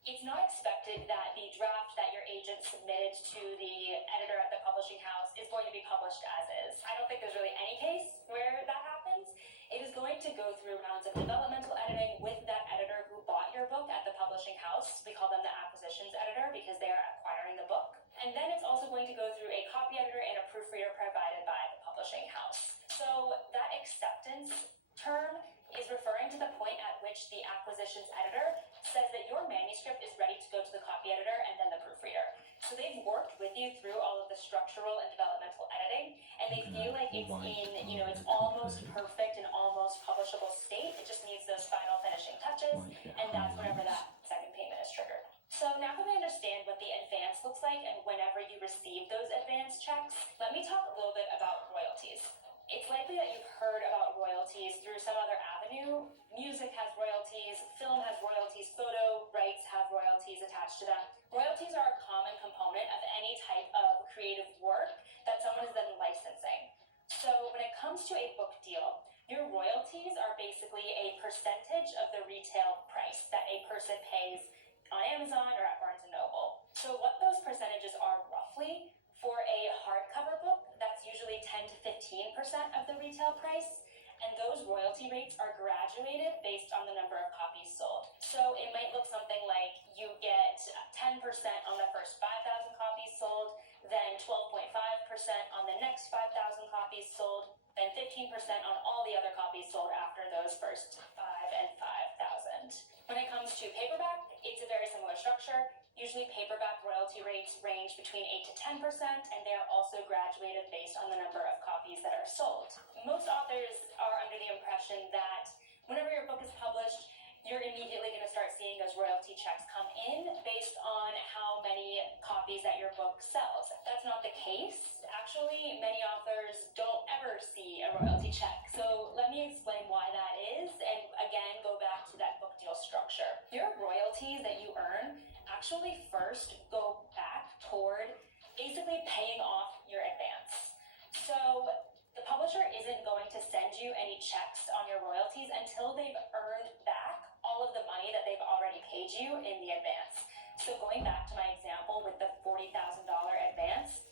it's not expected that the draft that your agent submitted to the editor at the publishing house is going to be published as is. I don't think there's really any case where that happens. It is going to go through rounds of developmental editing with that editor who bought your book at the publishing house. We call them the acquisitions editor because they are acquiring the book. And then it's also going to go through a copy editor and a proofreader provided by the publishing house. So that acceptance term is referring to the point at which the acquisitions editor says that your manuscript is ready to go to the copy editor and then the proofreader. So they've worked with you through all of the structural and developmental editing, and they feel like it's in, it's almost perfect and almost publishable state. It just needs those final finishing touches, and that's whenever that second payment is triggered. So now that we understand what the advance looks like and whenever you receive those advance checks, let me talk a little bit about royalties. It's likely that you've heard about royalties through some other avenue. Music has royalties, film has royalties, photo rights have royalties attached to them. Royalties are a common component of any type of creative work that someone is then licensing. So when it comes to a book deal, your royalties are basically a percentage of the retail price that a person pays on Amazon or at Barnes & Noble. So what those percentages are roughly, for a hardcover book, that's usually 10 to 15% of the retail price, and those royalty rates are graduated based on the number of copies sold. So it might look something like you get 10% on the first 5,000 copies sold, then 12.5% on the next 5,000 copies sold, then 15% on all the other copies sold after those first 5 and 5,000. When it comes to paperback, it's a very similar structure. Usually paperback royalty rates range between 8 to 10%, and they are also graduated based on the number of copies that are sold. Most authors are under the impression that whenever your book is published, you're immediately going to start seeing those royalty checks come in based on how many copies that your book sells. That's not the case. Actually, many authors don't ever see a royalty check. So let me explain why that is, and again, go back to that book deal structure. Your royalties that you earn actually first go back toward basically paying off your advance. So the publisher isn't going to send you any checks on your royalties until they've earned back all of the money that they've already paid you in the advance. So going back to my example with the $40,000 advance,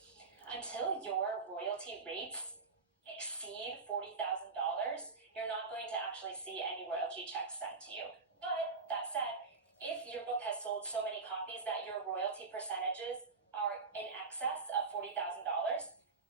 until your royalty rates exceed $40,000, you're not going to actually see any royalty checks sent to you. But that said, if your book has sold so many copies that your royalty percentages are in excess of $40,000,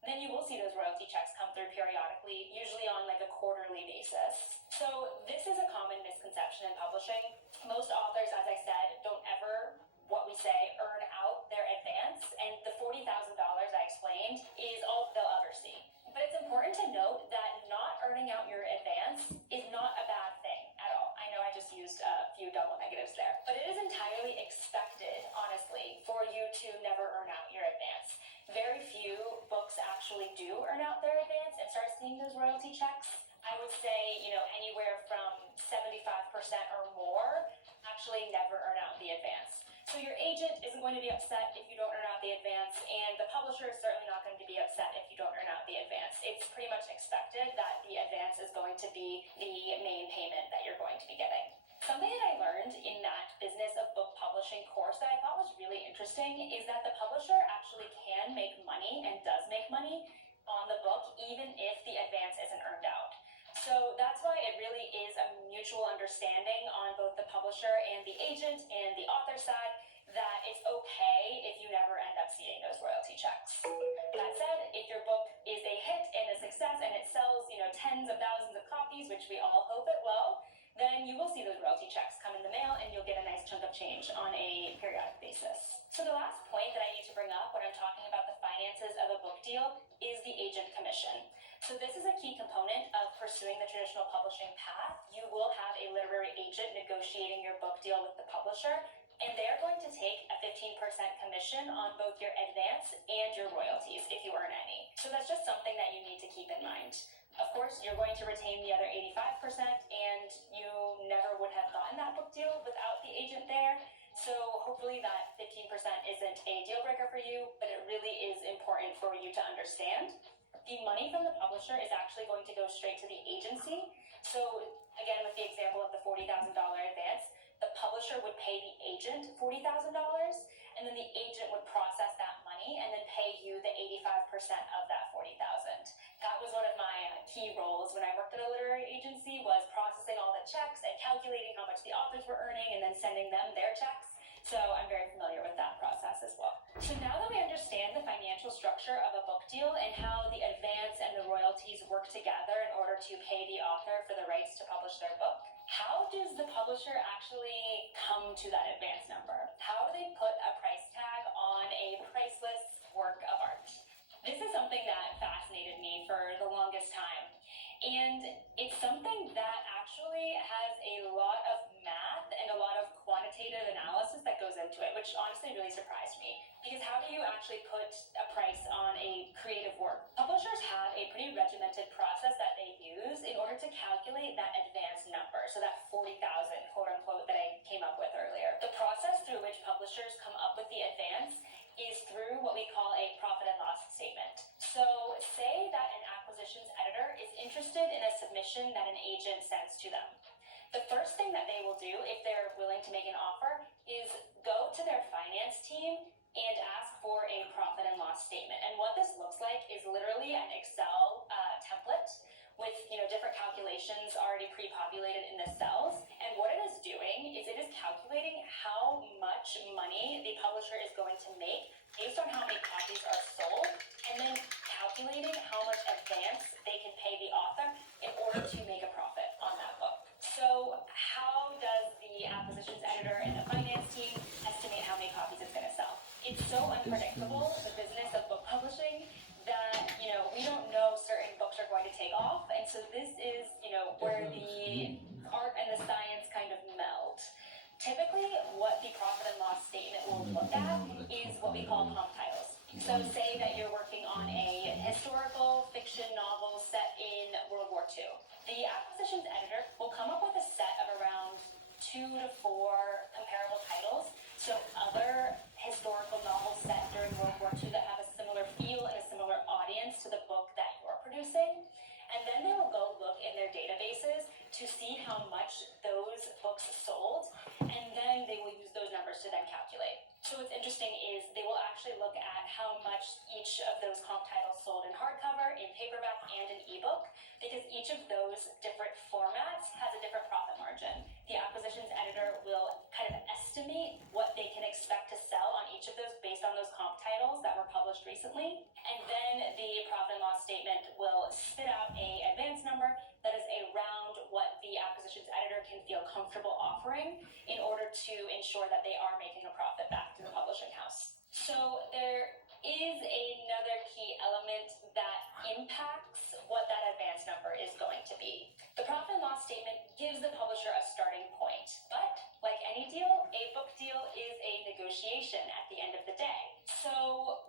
then you will see those royalty checks come through periodically, usually on like a quarterly basis. So this is a common misconception in publishing. Most authors, as I said, don't ever, what we say, earn out their advance, and the $40,000 I explained is all they'll ever see. But it's important to note that not earning out your advance is not a bad thing at all. I know I just used a few double negatives there, but it is entirely expected, honestly, for you to never earn out your advance. Very few books actually do earn out their advance and start seeing those royalty checks. I would say, anywhere from 75% or more actually never earn out the advance. So your agent isn't going to be upset if you don't earn out the advance, and the publisher is certainly not going to be upset if you don't earn out the advance. It's pretty much expected that the advance is going to be the main payment that you're going to be getting. Something that I learned in that business of book publishing course that I thought was really interesting is that the publisher actually can make money and does make money on the book even if the advance isn't earned out. So that's why it really is a mutual understanding on both the publisher and the agent and the author side that it's okay if you never end up seeing those royalty checks. That said, if your book is a hit and a success and it sells, tens of thousands of copies, which we all hope it will, then you will see those royalty checks come in the mail and you'll get a nice chunk of change on a periodic basis. So the last point that I need to bring up when I'm talking about the finances of a book deal is the agent commission. So this is a key component of pursuing the traditional publishing path. You will have a literary agent negotiating your book deal with the publisher, and they're going to take a 15% commission on both your advance and your royalties if you earn any. So that's just something that you need to keep in mind. Of course, you're going to retain the other 85%, and you never would have gotten that book deal without the agent there. So hopefully that 15% isn't a deal breaker for you, but it really is important for you to understand. The money from the publisher is actually going to go straight to the agency. So again, with the example of the $40,000 advance, the publisher would pay the agent $40,000, and then the agent would process that money and then pay you the 85% of that $40,000. That was one of my key roles when I worked at a literary agency, was processing all the checks and calculating how much the authors were earning and then sending them their checks. So I'm very familiar with that process as well. So now that we understand the financial structure of a book deal and how the advance and the royalties work together in order to pay the author for the rights to publish their book, how does the publisher actually come to that advance number? How do they put a price tag on a priceless work of art. This is something that fascinated me for the longest time. And it's something that actually has a lot of math and a lot of quantitative analysis that goes into it, which honestly really surprised me. Because how do you actually put a price on a creative work? Publishers have a pretty regimented process that they use in order to calculate that advance number, so that 40,000 quote unquote that I came up with earlier. The process through which publishers come up with the advance is through what we call a profit and loss statement. So say that an acquisitions editor is interested in a submission that an agent sends to them. The first thing that they will do if they're willing to make an offer is go to their finance team and ask for a profit and loss statement. And what this looks like is literally an Excel template with different calculations already pre-populated in the cells. And what it is doing is it is calculating how much money the publisher is going to make based on how many copies are sold, and then calculating how much advance they can pay the author in order to make a profit on that book. So how does the acquisitions editor and the finance team estimate how many copies it's going to sell? It's so unpredictable, the business of book publishing, that we don't know certain books are going to take off. And so this is where the art and the science kind of meld. Typically, what the profit and loss statement will look at is what we call comp titles. So say that you're working on a historical fiction novel set in World War II. The acquisitions editor will come up with a set of around 2 to 4 comparable titles. So other historical novels set during World War II that have a similar feel and a similar audience to the book that you're producing. And then they will go look in their databases to see how much those books sold, and then they will use those numbers to then calculate. So what's interesting is they will actually look at how much each of those comp titles sold in hardcover, in paperback, and in ebook, because each of those different formats has a different profit margin. The acquisitions editor will kind of estimate what they can expect to sell on each of those based on those comp titles that were published recently, and then the profit and loss statement will spit out a advance number that is around what the acquisitions editor can feel comfortable offering in order to ensure that they are making a profit back to the publishing house. So there is another key element that impacts what that advance number is going to be. The profit and loss statement gives the publisher a starting point, but like any deal, a book deal is a negotiation at the end of the day. So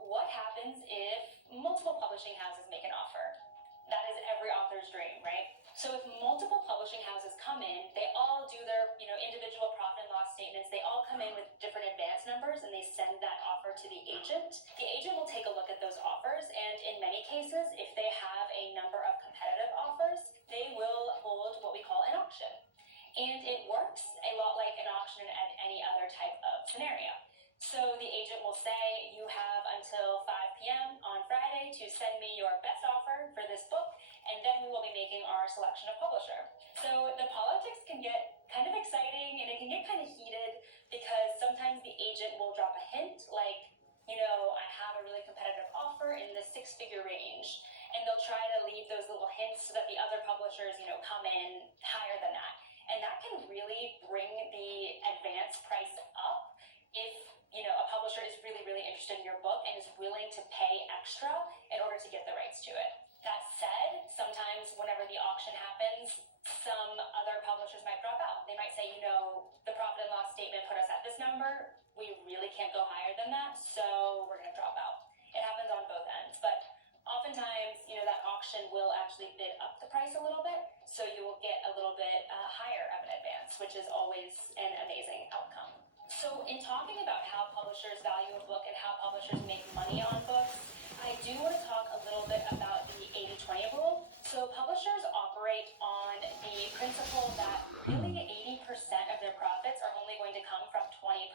what happens if multiple publishing houses make an offer? That is every author's dream, right? So if multiple publishing houses come in, they all do their individual profit and loss statements, they all come in with different advance numbers, and they send that offer to the agent. The agent will take a look at those offers, and in many cases, if they have a number of competitive offers, they will hold what we call an auction. And it works a lot like an auction in any other type of scenario. So the agent will say, you have until 5 p.m. on Friday to send me your best offer for this book, and then we will be making our selection of publisher. So the politics can get kind of exciting, and it can get kind of heated, because sometimes the agent will drop a hint like, I have a really competitive offer in the 6-figure range, and they'll try to leave those little hints so that the other publishers, come in higher than that. And that can really bring the advance price up if a publisher is really, really interested in your book and is willing to pay extra in order to get the rights to it. That said, sometimes whenever the auction happens, some other publishers might drop out. They might say, the profit and loss statement put us at this number. We really can't go higher than that, so we're going to drop out. It happens on both ends, but oftentimes, that auction will actually bid up the price a little bit, so you will get a little bit higher of an advance, which is always an amazing outcome. So in talking about how publishers value a book and how publishers make money on books, I do want to talk a little bit about the 80-20 rule. So publishers operate on the principle that really 80% of their profits are only going to come from 20%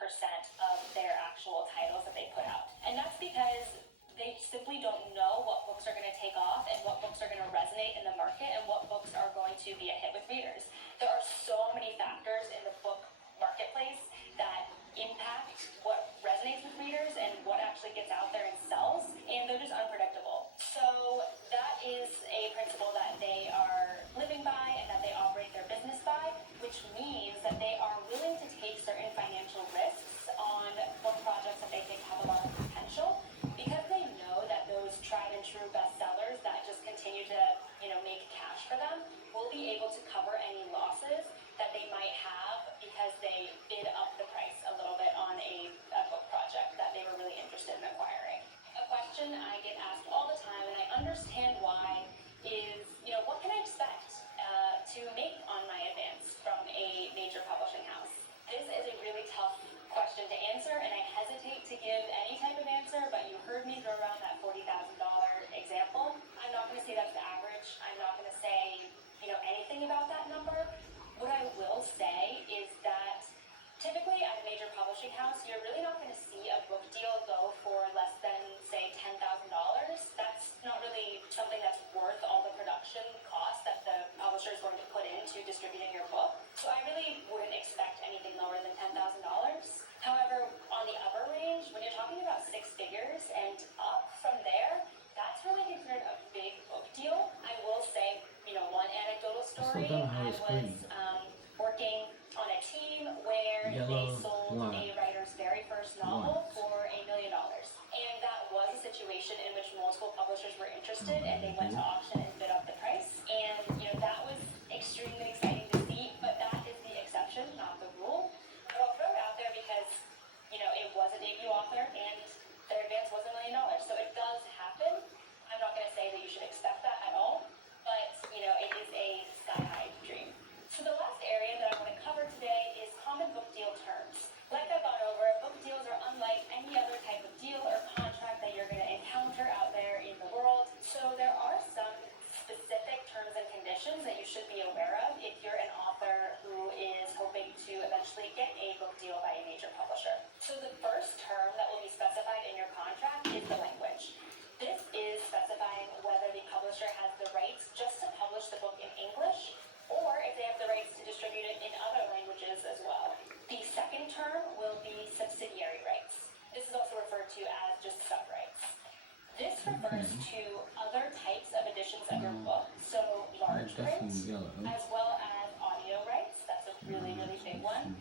of their actual titles that they put out. And that's because they simply don't know what books are going to take off and what books are going to resonate in the market and what books are going to be a hit with readers. There are so many factors in the book marketplace that impact what resonates with readers and what actually gets out there and sells, and they're just unpredictable. So that is a principle that they are living by and that they operate their business by, which means that they are willing to take certain financial risks on book projects that they think have a lot of potential, cash for them, we'll be able to cover any losses that they might have because they bid up the price a little bit on a book project that they were really interested in acquiring. A question I get asked all the time, and I understand why, is, what can I expect to make on my advance from a major publishing house? This is a really tough question to answer, and I hesitate to give any type of answer, but you heard me throw around that $40,000 example. I'm not going to say that's the average. I'm not going to say, anything about that number. What I will say is that typically at a major publishing house, you're really not going to see a book deal go for less than, say, $10,000. That's not really something that's worth all the production costs that the publisher is going to put into distributing your book. So I really wouldn't expect anything lower than $10,000. However, on the upper range, when you're talking about six figures and up from there, that's really considered a big book deal. I will say, one anecdotal story. I was working on a team where they sold a writer's very first novel for $1 million. And that was a situation in which multiple publishers were interested and they went to auction and bid up the price. And, that was extremely exciting to see, but that is the exception, not the rule. But I'll throw it out there because, it was a debut author and their advance was $1 million. So it does happen. I'm not going to say that you should expect that at all, but, it is a sky-high dream. So the last area that I want to cover today is common book deal terms. Like I've gone over, book deals are unlike any other type of deal or contract that you're going to encounter out there in the world. So there are some specific terms and conditions that you should be aware of if you're an author who is hoping to eventually get a book deal by a major publisher. So the first term that will be specified in your contract is the language. This is specifying whether the publisher has the rights just to publish the book in English, or if they have the rights to distribute it in other languages as well. The second term will be subsidiary rights. This is also referred to as just sub-rights. This refers to other types of editions of your book, so large prints, as well as audio rights. That's a really, really big one.